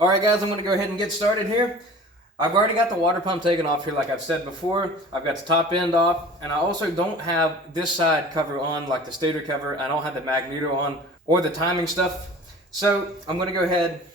Alright guys, I'm going to go ahead and get started here. I've already got the water pump taken off here like I've said before. I've got the top end off, and I also don't have this side cover on like the stator cover. I don't have the magneto on or the timing stuff. So I'm going to go ahead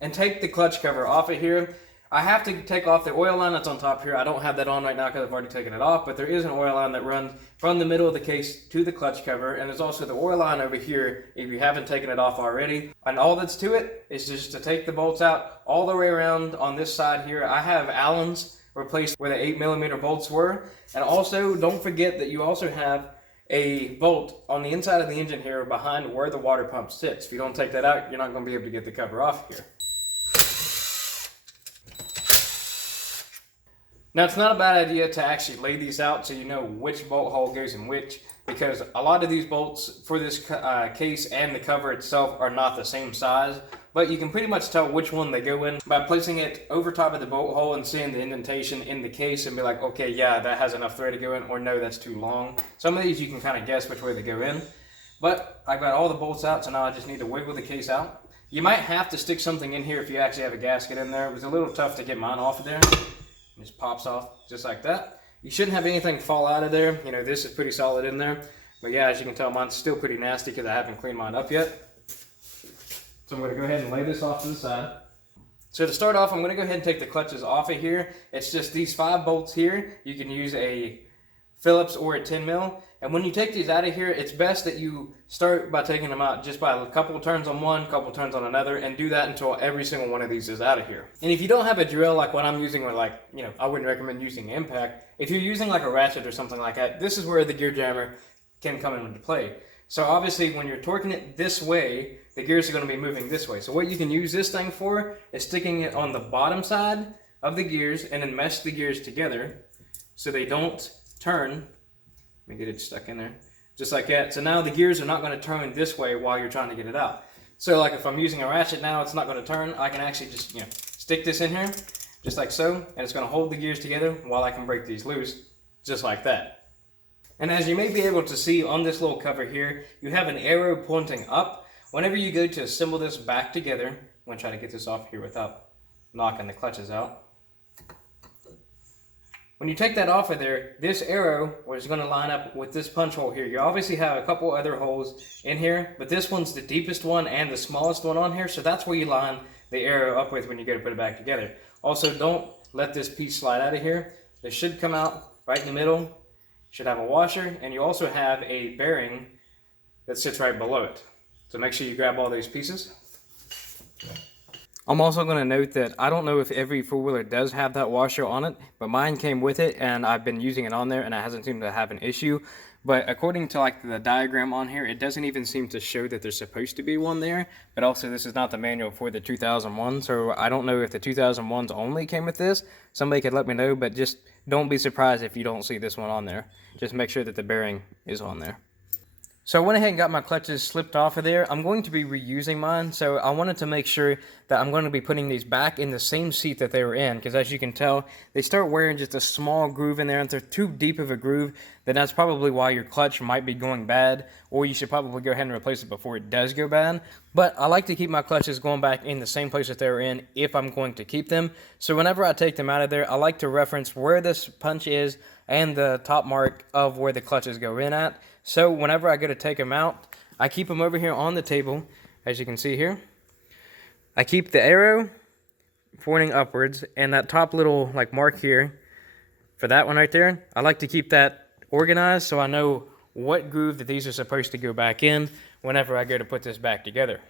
and take the clutch cover off of here. I have to take off the oil line that's on top here. I don't have that on right now because I've already taken it off, but there is an oil line that runs from the middle of the case to the clutch cover, and there's also the oil line over here if you haven't taken it off already. And all that's to it is just to take the bolts out all the way around on this side here. I have Allen's replaced where the 8mm bolts were, and also don't forget that you also have a bolt on the inside of the engine here behind where the water pump sits. If you don't take that out, you're not going to be able to get the cover off here. Now, it's not a bad idea to actually lay these out so you know which bolt hole goes in which, because a lot of these bolts for this case and the cover itself are not the same size, but you can pretty much tell which one they go in by placing it over top of the bolt hole and seeing the indentation in the case and be like, okay, yeah, that has enough thread to go in, or no, that's too long. Some of these you can kind of guess which way they go in, but I've got all the bolts out, so now I just need to wiggle the case out. You might have to stick something in here if you actually have a gasket in there. It was a little tough to get mine off of there. It just pops off just like that. You shouldn't have anything fall out of there. You know, this is pretty solid in there. But yeah, as you can tell, mine's still pretty nasty because I haven't cleaned mine up yet. So I'm going to go ahead and lay this off to the side. So to start off, I'm going to go ahead and take the clutches off of here. It's just these 5 bolts here. You can use a Phillips or a 10mm. And when you take these out of here, it's best that you start by taking them out just by a couple turns on one, couple turns on another, and do that until every single one of these is out of here. And if you don't have a drill like what I'm using, or like, you know, I wouldn't recommend using impact. If you're using like a ratchet or something like that, this is where the gear jammer can come into play. So obviously when you're torquing it this way, the gears are going to be moving this way. So what you can use this thing for is sticking it on the bottom side of the gears and then mesh the gears together so they don't turn. Let me get it stuck in there, just like that. So now the gears are not going to turn this way while you're trying to get it out. So like if I'm using a ratchet now, it's not going to turn. I can actually just, you know, stick this in here, just like so, and it's going to hold the gears together while I can break these loose, just like that. And as you may be able to see on this little cover here, you have an arrow pointing up. Whenever you go to assemble this back together, I'm going to try to get this off here without knocking the clutches out. When you take that off of there, this arrow is going to line up with this punch hole here. You obviously have a couple other holes in here, but this one's the deepest one and the smallest one on here, so that's where you line the arrow up with when you go to put it back together. Also, don't let this piece slide out of here. It should come out right in the middle. You should have a washer, and you also have a bearing that sits right below it. So make sure you grab all those pieces. I'm also going to note that I don't know if every four-wheeler does have that washer on it, but mine came with it and I've been using it on there and it hasn't seemed to have an issue. But according to like the diagram on here, it doesn't even seem to show that there's supposed to be one there. But also this is not the manual for the 2001, so I don't know if the 2001s only came with this. Somebody could let me know, but just don't be surprised if you don't see this one on there. Just make sure that the bearing is on there. So I went ahead and got my clutches slipped off of there. I'm going to be reusing mine, so I wanted to make sure that I'm going to be putting these back in the same seat that they were in, because as you can tell, they start wearing just a small groove in there, and if they're too deep of a groove, then that's probably why your clutch might be going bad, or you should probably go ahead and replace it before it does go bad. But I like to keep my clutches going back in the same place that they were in if I'm going to keep them. So whenever I take them out of there, I like to reference where this punch is and the top mark of where the clutches go in at. So whenever I go to take them out, I keep them over here on the table, as you can see here. I keep the arrow pointing upwards, and that top little like mark here, for that one right there, I like to keep that organized so I know what groove that these are supposed to go back in whenever I go to put this back together.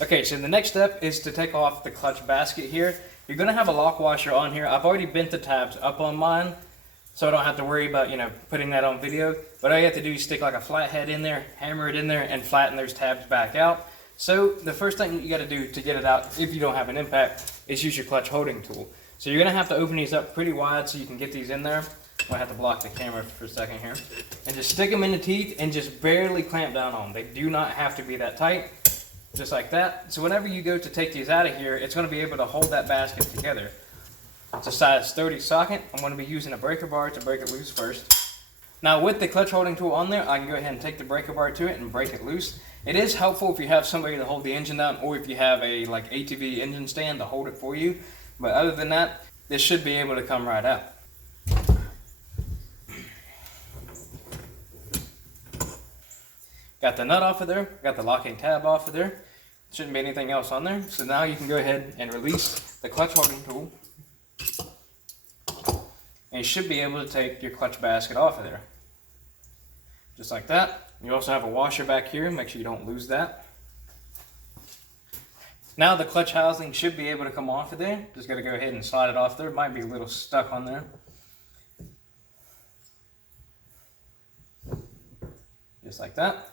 Okay, so the next step is to take off the clutch basket here. You're going to have a lock washer on here. I've already bent the tabs up on mine, so I don't have to worry about, you know, putting that on video. But all you have to do is stick like a flathead in there, hammer it in there, and flatten those tabs back out. So the first thing you got to do to get it out, if you don't have an impact, is use your clutch holding tool. So you're going to have to open these up pretty wide so you can get these in there. I have to block the camera for a second here. And just stick them in the teeth and just barely clamp down on them. They do not have to be that tight, just like that. So whenever you go to take these out of here, it's going to be able to hold that basket together. It's a size 30 socket. I'm going to be using a breaker bar to break it loose first. Now with the clutch holding tool on there, I can go ahead and take the breaker bar to it and break it loose. It is helpful if you have somebody to hold the engine down, or if you have a like ATV engine stand to hold it for you. But other than that, this should be able to come right out. Got the nut off of there, got the locking tab off of there. Shouldn't be anything else on there. So now you can go ahead and release the clutch holding tool. And you should be able to take your clutch basket off of there. Just like that. You also have a washer back here, make sure you don't lose that. Now the clutch housing should be able to come off of there. Just gotta go ahead and slide it off there. It might be a little stuck on there. Just like that.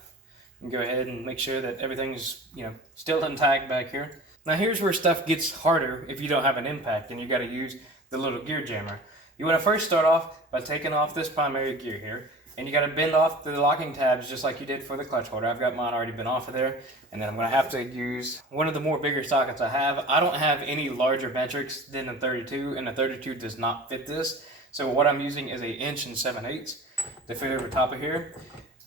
And go ahead and make sure that everything's, still intact back here. Now here's where stuff gets harder if you don't have an impact and you gotta use the little gear jammer. You wanna first start off by taking off this primary gear here, and you gotta bend off the locking tabs just like you did for the clutch holder. I've got mine already been off of there, and then I'm gonna have to use one of the more bigger sockets I have. I don't have any larger metrics than the 32, and the 32 does not fit this. So what I'm using is 1 7/8 inches to fit over top of here.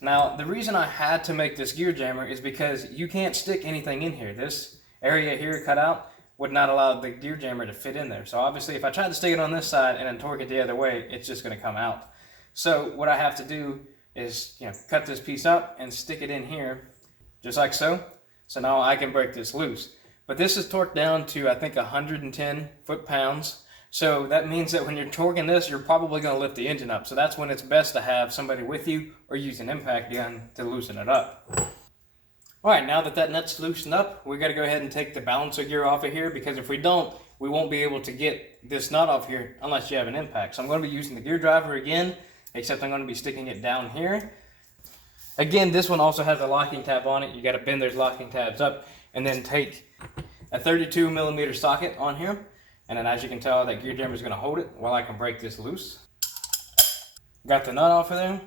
Now, the reason I had to make this gear jammer is because you can't stick anything in here. This area here cut out would not allow the gear jammer to fit in there. So obviously, if I tried to stick it on this side and then torque it the other way, it's just gonna come out. So what I have to do is, cut this piece up and stick it in here, just like so. So now I can break this loose. But this is torqued down to, I think, 110 foot-pounds. So that means that when you're torquing this, you're probably going to lift the engine up. So that's when it's best to have somebody with you or use an impact gun to loosen it up. All right, now that nut's loosened up, we got to go ahead and take the balancer gear off of here, because if we don't, we won't be able to get this nut off here unless you have an impact. So I'm going to be using the gear driver again, except I'm going to be sticking it down here. Again, this one also has a locking tab on it. You got to bend those locking tabs up and then take a 32mm socket on here. And then as you can tell, that gear jammer is going to hold it while I can break this loose. Got the nut off of there.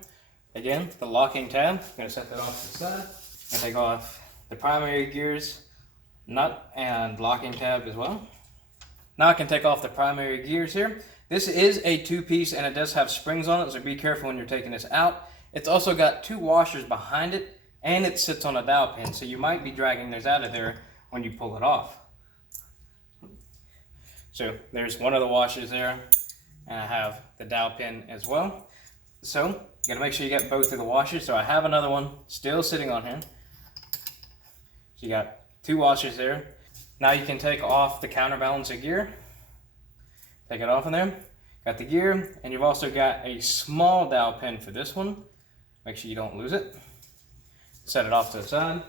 Again, the locking tab. I'm going to set that off to the side. And take off the primary gears nut and locking tab as well. Now I can take off the primary gears here. This is a 2-piece and it does have springs on it, so be careful when you're taking this out. It's also got 2 washers behind it, and it sits on a dowel pin, so you might be dragging those out of there when you pull it off. So there's one of the washers there, and I have the dowel pin as well. So you gotta make sure you get both of the washers. So I have another one still sitting on here. So you got 2 washers there. Now you can take off the counterbalancer gear. Take it off in there. Got the gear, and you've also got a small dowel pin for this one. Make sure you don't lose it. Set it off to the side.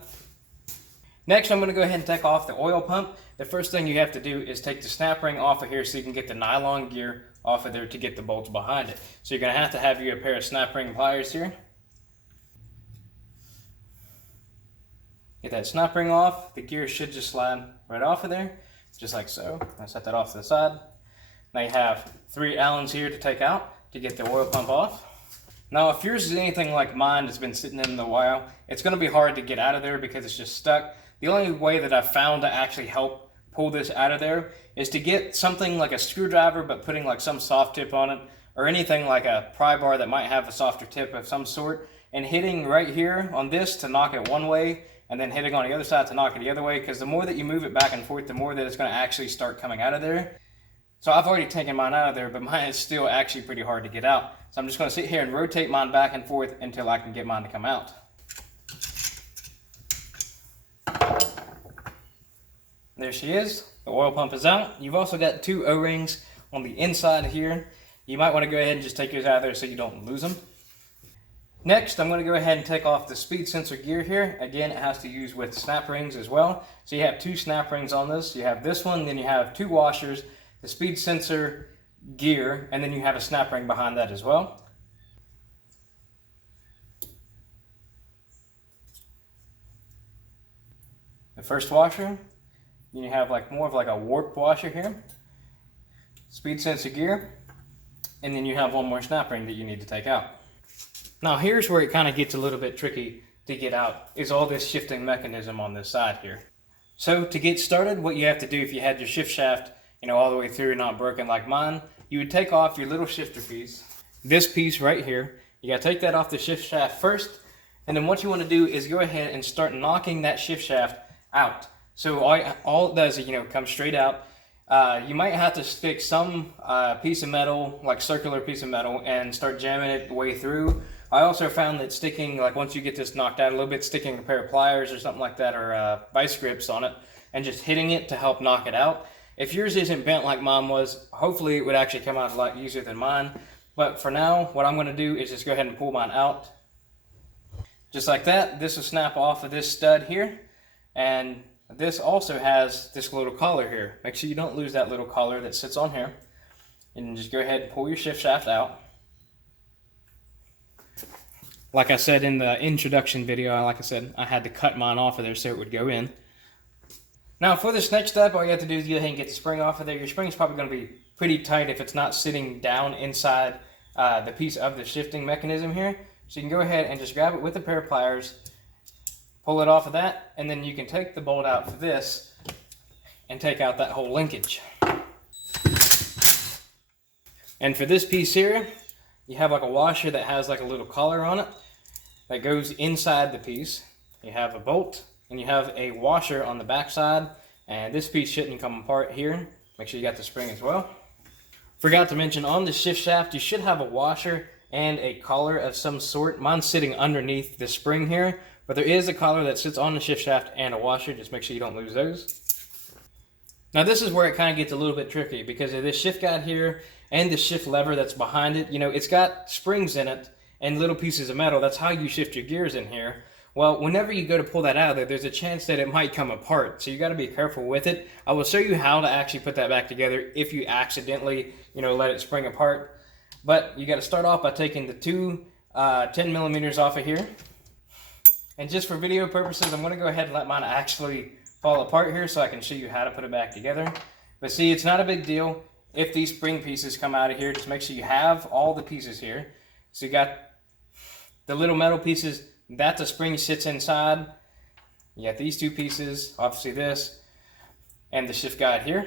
Next, I'm going to go ahead and take off the oil pump. The first thing you have to do is take the snap ring off of here so you can get the nylon gear off of there to get the bolts behind it. So you're going to have you a pair of snap ring pliers here. Get that snap ring off. The gear should just slide right off of there, just like so. I'll set that off to the side. Now you have 3 Allens here to take out to get the oil pump off. Now if yours is anything like mine that's been sitting in a while, it's going to be hard to get out of there because it's just stuck. The only way that I've found to actually help pull this out of there is to get something like a screwdriver but putting like some soft tip on it, or anything like a pry bar that might have a softer tip of some sort, and hitting right here on this to knock it one way, and then hitting on the other side to knock it the other way, because the more that you move it back and forth, the more that it's going to actually start coming out of there. So I've already taken mine out of there, but mine is still actually pretty hard to get out. So I'm just going to sit here and rotate mine back and forth until I can get mine to come out. There she is. The oil pump is out. You've also got 2 O-rings on the inside here. You might want to go ahead and just take yours out of there so you don't lose them. Next, I'm going to go ahead and take off the speed sensor gear here. Again, it has to use with snap rings as well. So you have 2 snap rings on this. You have this one, then you have 2 washers, the speed sensor gear, and then you have a snap ring behind that as well. The first washer, you have more of a warp washer here, speed sensor gear, and then you have one more snap ring that you need to take out. Now here's where it kind of gets a little bit tricky to get out, is all this shifting mechanism on this side here. So to get started, what you have to do if you had your shift shaft all the way through and not broken like mine, you would take off your little shifter piece, this piece right here. You got to take that off the shift shaft first, And then what you want to do is go ahead and start knocking that shift shaft out. So all it does is, come straight out. You might have to stick some piece of metal, like circular piece of metal, and start jamming it the way through. I also found that sticking, like once you get this knocked out a little bit, sticking a pair of pliers or something like that, or vice grips on it, and just hitting it to help knock it out. If yours isn't bent like mine was, hopefully it would actually come out a lot easier than mine. But for now, what I'm going to do is just go ahead and pull mine out. Just like that. This will snap off of this stud here. And this also has this little collar here. Make sure you don't lose that little collar that sits on here. And just go ahead and pull your shift shaft out. Like I said in the introduction video, like I said, I had to cut mine off of there so it would go in. Now for this next step, all you have to do is go ahead and get the spring off of there. Your spring is probably going to be pretty tight if it's not sitting down inside the piece of the shifting mechanism here. So you can go ahead and just grab it with a pair of pliers, pull it off of that, and then you can take the bolt out for this and take out that whole linkage. And for this piece here, you have like a washer that has like a little collar on it that goes inside the piece. You have a bolt and you have a washer on the back side, and this piece shouldn't come apart here. Make sure you got the spring as well. Forgot to mention, on the shift shaft you should have a washer and a collar of some sort. Mine's sitting underneath the spring here, but there is a collar that sits on the shift shaft and a washer. Just make sure you don't lose those. Now this is where it kind of gets a little bit tricky, because of this shift guide here and the shift lever that's behind it. It's got springs in it and little pieces of metal. That's how you shift your gears in here. Well, whenever you go to pull that out of there, there's a chance that it might come apart. So you got to be careful with it. I will show you how to actually put that back together if you accidentally, let it spring apart. But you got to start off by taking the two 10 millimeters off of here. And just for video purposes, I'm going to go ahead and let mine actually fall apart here so I can show you how to put it back together. But see, it's not a big deal if these spring pieces come out of here. Just make sure you have all the pieces here. So you got the little metal pieces that the spring sits inside. You got these two pieces, obviously this, and the shift guide here.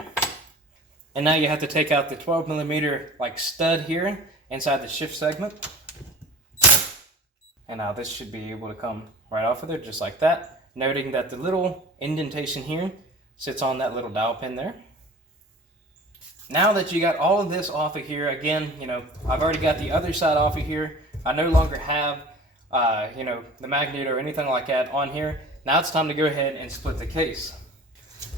And now you have to take out the 12 millimeter like stud here inside the shift segment. And now this should be able to come right off of there just like that. Noting that the little indentation here sits on that little dowel pin there. Now that you got all of this off of here, again, I've already got the other side off of here. I no longer have the magnet or anything like that on here. Now it's time to go ahead and split the case.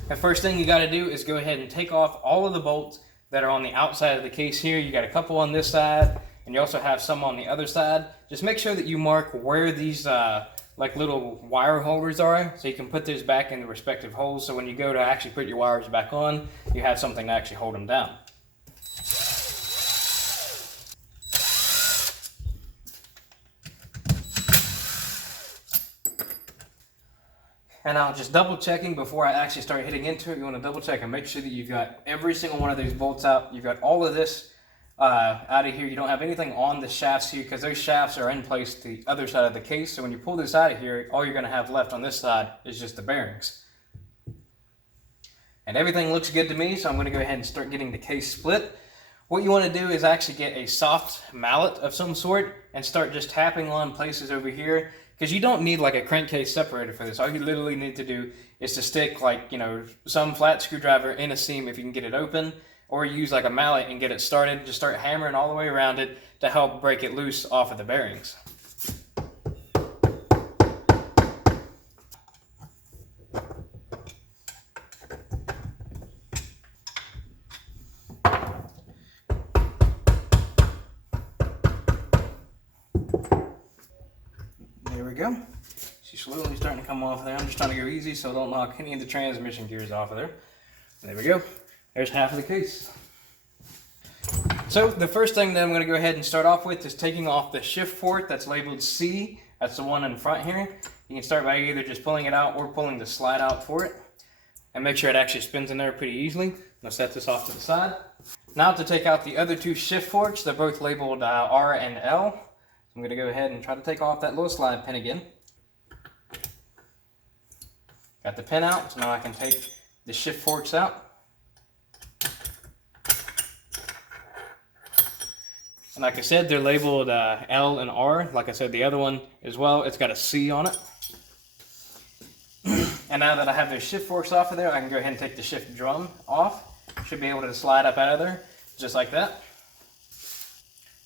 The first thing you got to do is go ahead and take off all of the bolts that are on the outside of the case here. You got a couple on this side, and you also have some on the other side. Just make sure that you mark where these like little wire holders are, so you can put those back in the respective holes, so when you go to actually put your wires back on, you have something to actually hold them down. And now just double checking before I actually start hitting into it. You want to double check and make sure that you've got every single one of those bolts out. You've got all of this out of here. You don't have anything on the shafts here, because those shafts are in place to the other side of the case. So when you pull this out of here, all you're going to have left on this side is just the bearings. And everything looks good to me, so I'm going to go ahead and start getting the case split. What you want to do is actually get a soft mallet of some sort and start just tapping on places over here, because you don't need like a crankcase separator for this. All you literally need to do is to stick like, some flat screwdriver in a seam if you can get it open, or use like a mallet and get it started. Just start hammering all the way around it to help break it loose off of the bearings. There we go. She's slowly starting to come off there. I'm just trying to go easy so I don't knock any of the transmission gears off of there. There we go. There's half of the case. So the first thing that I'm going to go ahead and start off with is taking off the shift fork that's labeled C. That's the one in front here. You can start by either just pulling it out or pulling the slide out for it. And make sure it actually spins in there pretty easily. I'm going to set this off to the side. Now to take out the other two shift forks, they're both labeled R and L. I'm going to go ahead and try to take off that little slide pin again. Got the pin out, so now I can take the shift forks out. like I said, they're labeled L and R. Like I said, the other one as well, it's got a C on it. And now that I have those shift forks off of there, I can go ahead and take the shift drum off. Should be able to slide up out of there, just like that.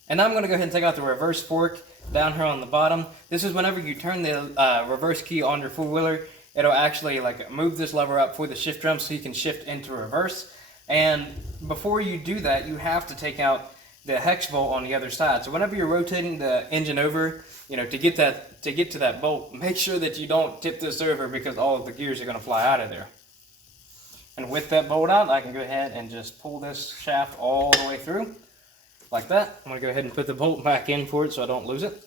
And now I'm going to go ahead and take out the reverse fork down here on the bottom. This is whenever you turn the reverse key on your four-wheeler, it'll actually like move this lever up for the shift drum so you can shift into reverse. And before you do that, you have to take out the hex bolt on the other side. So whenever you're rotating the engine over, you know, to get to that bolt, make sure that you don't tip this over because all of the gears are going to fly out of there. And with that bolt out, I can go ahead and just pull this shaft all the way through, like that. I'm going to go ahead and put the bolt back in for it so I don't lose it.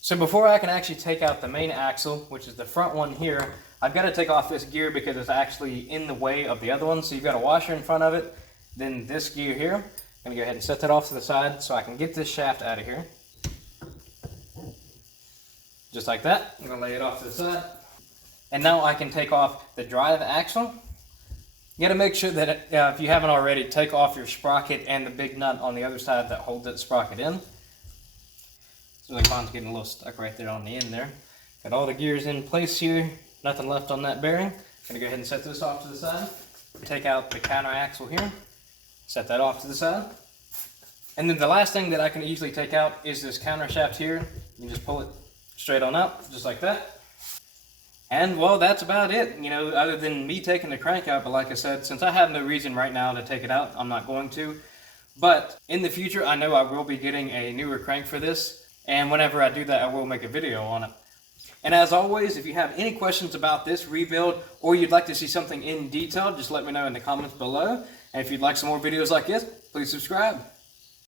So before I can actually take out the main axle, which is the front one here, I've got to take off this gear because it's actually in the way of the other one. So you've got a washer in front of it, then this gear here. I'm going to go ahead and set that off to the side so I can get this shaft out of here. Just like that. I'm going to lay it off to the side. And now I can take off the drive axle. You got to make sure that if you haven't already, take off your sprocket and the big nut on the other side that holds that sprocket in. So like mine's getting a little stuck right there on the end there. Got all the gears in place here. Nothing left on that bearing. Gonna go ahead and set this off to the side. Take out the counter axle here. Set that off to the side. And then the last thing that I can easily take out is this counter shaft here. You can just pull it straight on up, just like that. And well, that's about it, you know, other than me taking the crank out. But like I said, since I have no reason right now to take it out, I'm not going to. But in the future, I know I will be getting a newer crank for this. And whenever I do that, I will make a video on it. And as always, if you have any questions about this rebuild or you'd like to see something in detail, just let me know in the comments below. And if you'd like some more videos like this, please subscribe.